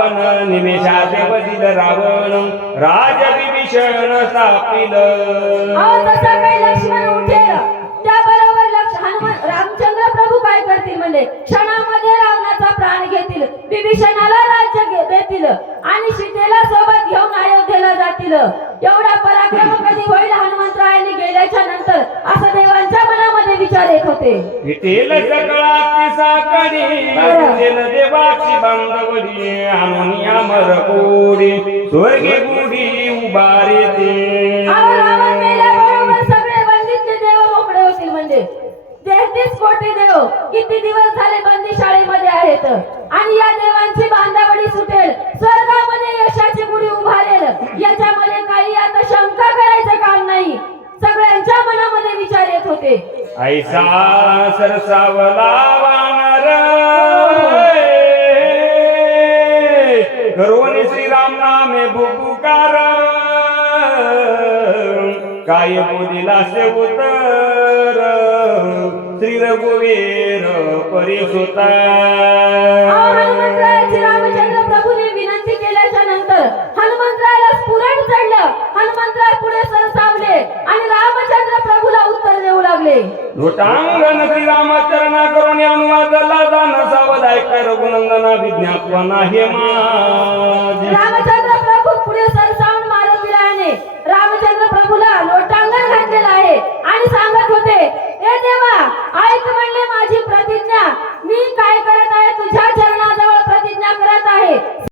आपण निमेषाचे बदिल रावण राज विभीषण सापिल. तसा काही लक्ष्मण उठेल त्याबरोबर हनुमान रामचंद्र प्रभू काय करतील म्हणजे क्षणामध्ये रावणाचा प्राण घेतील, विभीषणाला राज्य देतील आणि सीतेला सोबत घेऊन अयोध्येला जातील. एवढा पराक्रम कधी होईल हनुमंतरायांनी गेल्याच्या नंतर असं देवांच्या मनामध्ये विचार येत होते. विटेल सकळाची साकडी दिल देवाची बांधवडी आणून अमर कोडी स्वर्गी गुढी उभारी ते. रावण मेल्याबरोबर सगळे बंदीतले देव मोकळे होतील म्हणजे 33 कोटी देव किती दिवस झाले बंदी शाळेमध्ये आहेत आणि या देवांची बांधावडी सुटेल, स्वर्गामध्ये यशाची गुढी उभारेल. याच्यामध्ये काही आता शंका करायचं काम नाही. सगळ्यांच्या मनामध्ये विचार येत होते. ऐसा सरसावला वानर करोनी श्रीराम नामे भूपुकार काय बोलिला से उतर श्री रघुवीर परिसुता. हनुमंतरायाची रामचंद्र प्रभूने विनंती केल्याच्या नंतर हनुमंतरायाला स्फुरण चढलं. हनुमंतराय पुढे सरसावले आणि रामचंद्र प्रभूला उत्तर देऊ लागले. लोटांगण श्रीरामचरणा करून अनुवादला जाण सावधाय कर रघुनंदना विज्ञापना हे माझे. रामचंद्र प्रभू पुढे सरसावले